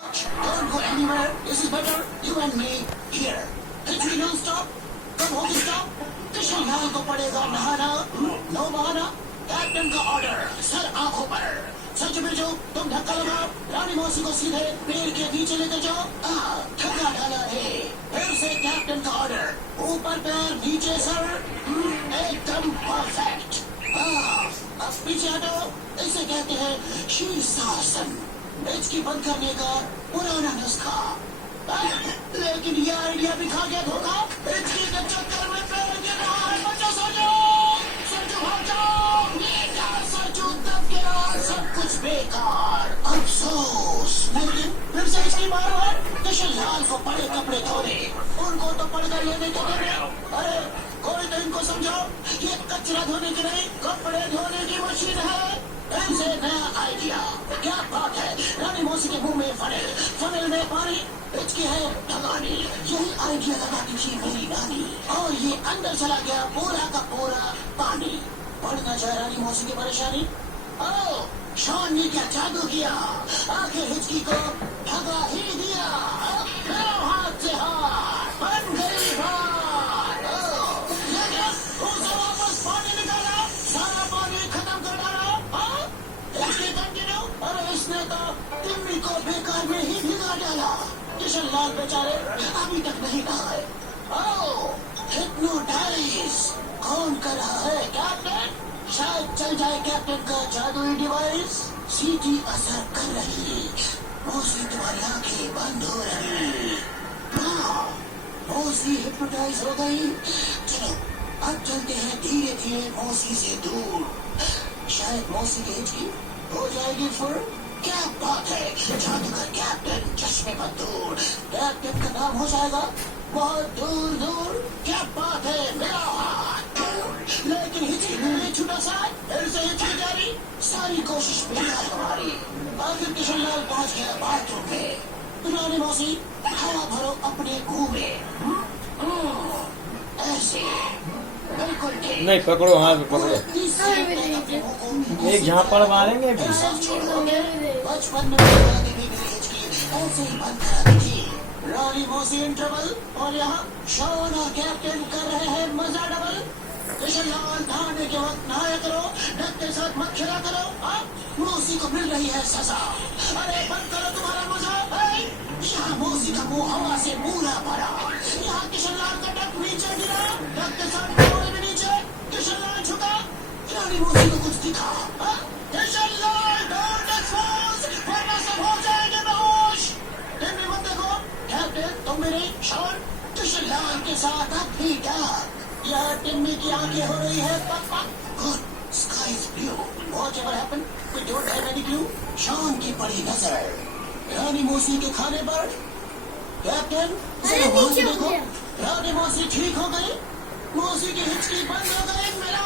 Don't go anywhere. This is better. You and me here. History non-stop. कब होगी stop? Kishan Lal को पड़ेगा नहाना. No बहाना. कैप्टन का ऑर्डर. सर आंखों पर. सच बिरजो तुम धक्का लगाओ. रानी मौसी को सीधे पेड़ के नीचे लेकर जाओ. धक्का डाला है. फिर से कैप्टन का ऑर्डर. ऊपर पैर नीचे सर. एकदम परफेक्ट. अब पीछे हटो. इसे कहते हैं शीर्षासन. बेचकी बंद करने का पुराना नुस्खा. लेकिन ये आइडिया भी खा गया धोखा. बेचकी के चक्कर में पैर गिर रहा है. बच्चों सोचो. सोचो भाग जाओ. सोचो दब गया. सब कुछ बेकार. अफसोस. लेकिन फिर से इसकी बार बार किशन लाल को पड़े कपड़े धोने. उनको तो पड़कर लेने के देने. अरे कोई तो इनको समझाओ. ये कचरा धोने की नहीं कपड़े धोने की मशीन है. ऐसे नया आइडिया. क्या बात है. रानी मौसी के मुंह में फनेल में पानी. इसकी है भगानी. यही आइडिया लगाती थी मेरी नानी. और ये अंदर चला गया पूरा का पूरा पानी. बढ़ना चाहे रानी मौसी की परेशानी. ओ शॉन ने क्या जादू किया. आखिर हिचकी को भगा ही दिया. हाथ से हाथ बन गई बात. उसे वापस पानी निकाला. सारा पानी खत्म कर डाला. अरे इसने तो टिम्मी को बेकार में ही भिगा डाला. किशन लाल बेचारे अभी तक नहीं नहाए. हिप्नोटाइज कौन कर रहा है. कैप्टन. शायद चल जाए कैप्टन का जादुई डिवाइस. सीटी असर कर रही. मौसी तुम्हारी आंखें बंद हो रही. मौसी हिप्नोटाइज हो गई. चलो अब चलते हैं धीरे धीरे मौसी से दूर. शायद मौसी की हिचकी हो जाएगी फुर. क्या बात है. जादूगर कैप्टन चश्मे पर दूर. कैप्टन का नाम हो जाएगा बहुत दूर दूर. क्या बात है. मेरा हाथ. लेकिन हिचकी मेरे छूटा सा. फिर से हिचकी जारी. सारी कोशिश बेकार हमारी. आखिर किशन लाल पहुंच गया बाथरूम में. रानी मौसी हवा भरो अपने मुंह में. ऐसे बिल्कुल ठीक. नहीं पकड़ो. हाथ में पकड़ो. एक झापड़ मारेंगे भी. बचपन में ऐसे ही बंद करा दी थी. रानी मौसी इन ट्रबल. और यहाँ शॉन और कैप्टन कर रहे हैं मजा डबल. किशन लाल नहाने के वक्त नहाया करो. डक के साथ मत खेला करो. मौसी को मिल रही है सजा. अरे बंद करो तुम्हारा मजा. यहाँ मौसी का मुंह हवा से पूरा भरा. यहाँ किशन लाल का डक नीचे गिरा. डक के साथ कपड़े भी नीचे. किशन लाल झुका. रानी मौसी को कुछ दिखा. किशन लाल डोंट एक्सपोज वरना सब हो जाएंगे बेहोश. टिम्मी मत देखो. कैप्टन तुम मेरे. शॉन किशन लाल के साथ अब भी डक. यह टिम्मी की आंखें हो रही है पक पक. Good. Sky is blue. Whatever happen we don't have any clue. Shaun की पड़ी नजर रानी मौसी के खाने पर. कैप्टन जरा वहां से देखो. रानी मौसी ठीक हो गई. मौसी की हिचकी बंद हो गई. मेरा